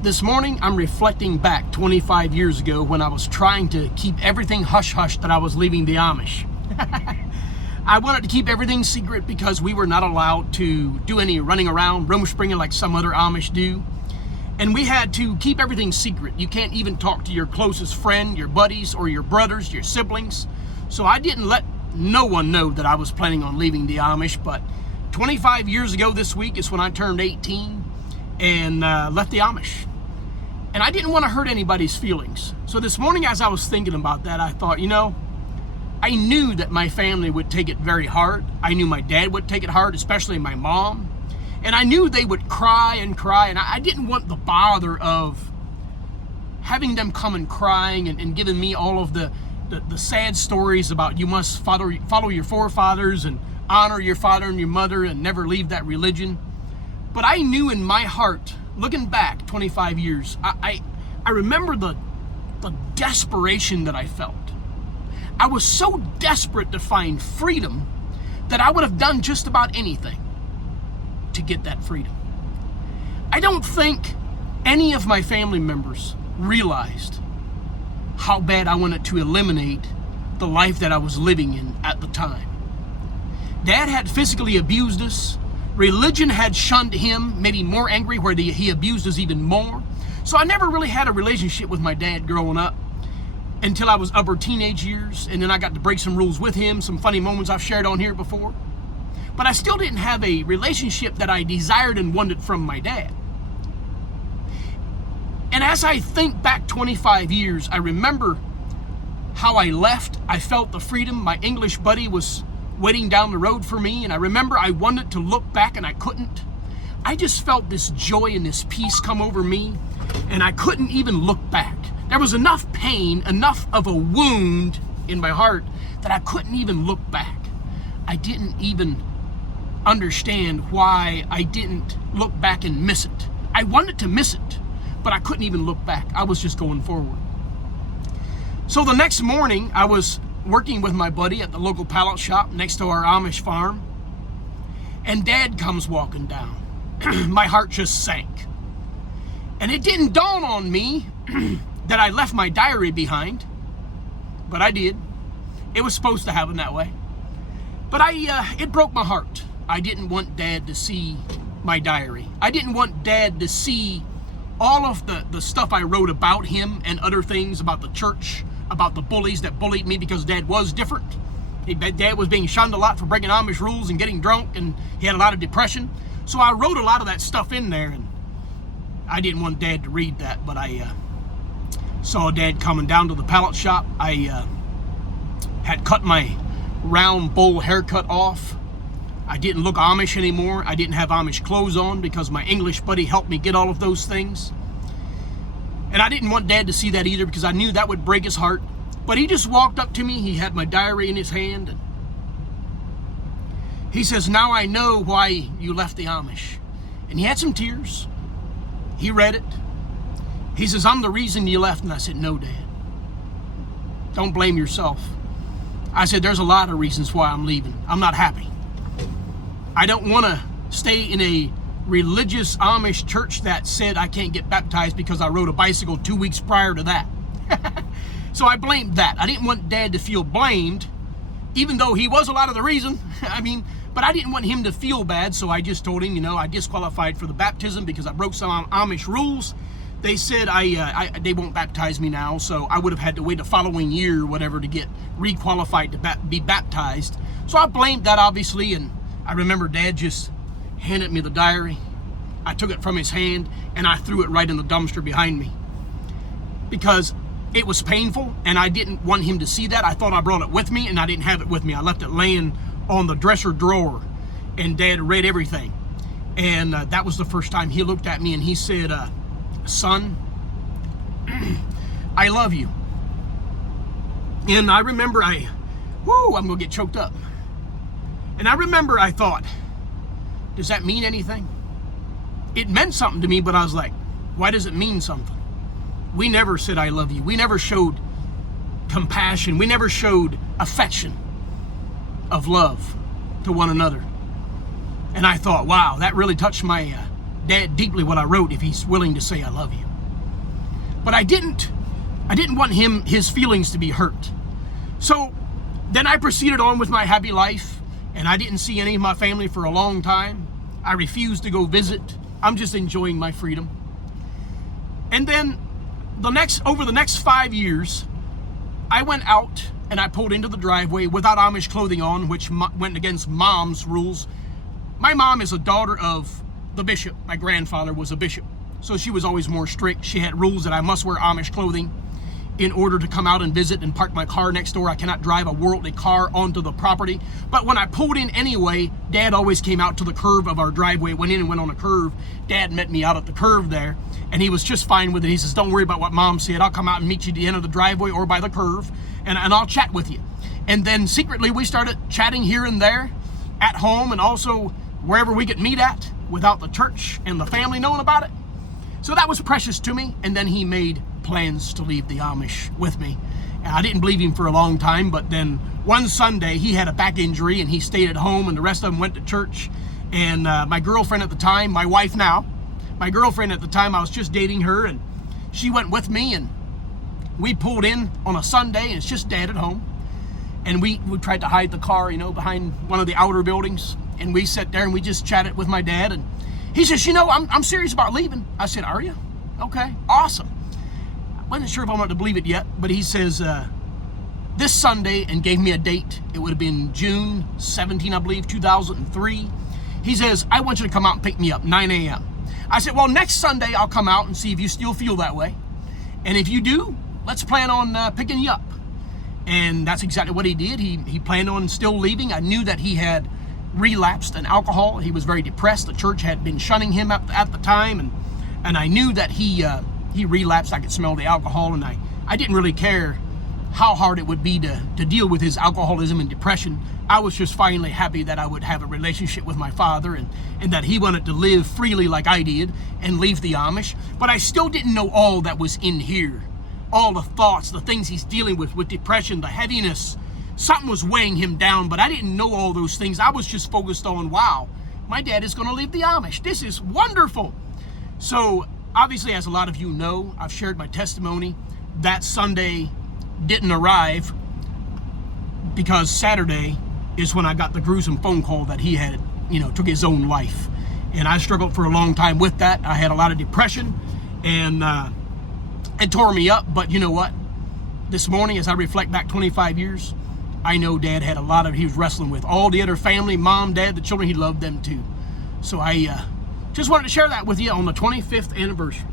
This morning, I'm reflecting back 25 years ago when I was trying to keep everything hush-hush that I was leaving the Amish. I wanted to keep everything secret because we were not allowed to do any running around, room springing like some other Amish do. And we had to keep everything secret. You can't even talk to your closest friend, your buddies, or your brothers, your siblings. So I didn't let no one know that I was planning on leaving the Amish, but 25 years ago this week is when I turned 18 and left the Amish. And I didn't want to hurt anybody's feelings. So this morning as I was thinking about that, I thought, I knew that my family would take it very hard. I knew my dad would take it hard, especially my mom. And I knew they would cry, and I didn't want the bother of having them come and crying and giving me all of the sad stories about you must follow your forefathers and honor your father and your mother and never leave that religion. But I knew in my heart, looking back 25 years, I remember the desperation that I felt. I was so desperate to find freedom that I would have done just about anything to get that freedom. I don't think any of my family members realized how bad I wanted to eliminate the life that I was living in at the time. Dad had physically abused us. Religion had shunned him, made him more angry, where he abused us even more. So I never really had a relationship with my dad growing up until I was upper teenage years, and then I got to break some rules with him, some funny moments I've shared on here before. But I still didn't have a relationship that I desired and wanted from my dad. And as I think back 25 years, I remember how I left. I felt the freedom. My English buddy was waiting down the road for me, and I remember I wanted to look back and I couldn't. I just felt this joy and this peace come over me, and I couldn't even look back. There was enough pain, enough of a wound in my heart that I couldn't even look back. I didn't even understand why I didn't look back and miss it. I wanted to miss it, but I couldn't even look back. I was just going forward. So the next morning, I was working with my buddy at the local pallet shop next to our Amish farm, and Dad comes walking down. My heart just sank. And it didn't dawn on me that I left my diary behind, but I did. It was supposed to happen that way. But it broke my heart. I didn't want Dad to see my diary. I didn't want Dad to see all of the stuff I wrote about him and other things about the church, about the bullies that bullied me because Dad was different. Dad was being shunned a lot for breaking Amish rules and getting drunk, and he had a lot of depression. So I wrote a lot of that stuff in there, and I didn't want Dad to read that, but I saw Dad coming down to the pallet shop. I had cut my round bowl haircut off. I didn't look Amish anymore. I didn't have Amish clothes on because my English buddy helped me get all of those things. And I didn't want Dad to see that either because I knew that would break his heart. But he just walked up to me. He had my diary in his hand. And he says, "Now I know why you left the Amish." And he had some tears. He read it. He says, "I'm the reason you left." And I said, "No, Dad. Don't blame yourself." I said, "There's a lot of reasons why I'm leaving. I'm not happy. I don't want to stay in a religious Amish church that said I can't get baptized because I rode a bicycle 2 weeks prior to that." So I blamed that. I didn't want Dad to feel blamed, even though he was a lot of the reason. But I didn't want him to feel bad, so I just told him, I disqualified for the baptism because I broke some Amish rules. They said they won't baptize me now, so I would have had to wait the following year or whatever to get requalified to be baptized. So I blamed that, obviously, and I remember Dad just handed me the diary. I took it from his hand and I threw it right in the dumpster behind me because it was painful and I didn't want him to see that. I thought I brought it with me, and I didn't have it with me. I left it laying on the dresser drawer, and Dad read everything. And that was the first time he looked at me and he said, "Son, I love you." And I remember I'm gonna get choked up. And I remember I thought, does that mean anything? It meant something to me, but I was like, why does it mean something? We never said I love you. We never showed compassion. We never showed affection of love to one another. And I thought, wow, that really touched my Dad deeply what I wrote if he's willing to say I love you. But I didn't want his feelings to be hurt. So then I proceeded on with my happy life, and I didn't see any of my family for a long time. I refused to go visit. I'm just enjoying my freedom. And then over the next 5 years, I went out and I pulled into the driveway without Amish clothing on, which went against Mom's rules. My mom is a daughter of the bishop. My grandfather was a bishop, so she was always more strict. She had rules that I must wear Amish clothing in order to come out and visit and park my car next door. I cannot drive a worldly car onto the property. But when I pulled in anyway, Dad always came out to the curve of our driveway, went in and went on a curve. Dad met me out at the curve there, and he was just fine with it. He says, don't worry about what Mom said. I'll come out and meet you at the end of the driveway or by the curve, and I'll chat with you. And then secretly we started chatting here and there at home, and also wherever we could meet at without the church and the family knowing about it. So that was precious to me. And then he made plans to leave the Amish with me. And I didn't believe him for a long time, but then one Sunday he had a back injury and he stayed at home, and the rest of them went to church. And my girlfriend at the time, my wife now, my girlfriend at the time, I was just dating her, and she went with me, and we pulled in on a Sunday, and it's just Dad at home. And we tried to hide the car, behind one of the outer buildings. And we sat there and we just chatted with my dad, and he says, I'm serious about leaving. I said, are you? Okay, awesome. I wasn't sure if I wanted to believe it yet, but he says, this Sunday, and gave me a date. It would have been June 17, I believe, 2003. He says, I want you to come out and pick me up, 9 a.m. I said, well, next Sunday I'll come out and see if you still feel that way. And if you do, let's plan on picking you up. And that's exactly what he did. He planned on still leaving. I knew that he had relapsed in alcohol. He was very depressed. The church had been shunning him at the time, and I knew that he relapsed. I could smell the alcohol, and I didn't really care how hard it would be to deal with his alcoholism and depression. I was just finally happy that I would have a relationship with my father, and that he wanted to live freely like I did and leave the Amish. But I still didn't know all that was in here, all the thoughts, the things he's dealing with depression, the heaviness. Something was weighing him down, but I didn't know all those things. I was just focused on, wow, my dad is going to leave the Amish. This is wonderful. So obviously, as a lot of you know, I've shared my testimony. That Sunday didn't arrive because Saturday is when I got the gruesome phone call that he had, took his own life. And I struggled for a long time with that. I had a lot of depression, and it tore me up. But you know what? This morning, as I reflect back 25 years, I know Dad had he was wrestling with all the other family, Mom, Dad, the children. He loved them too. So I just wanted to share that with you on the 25th anniversary.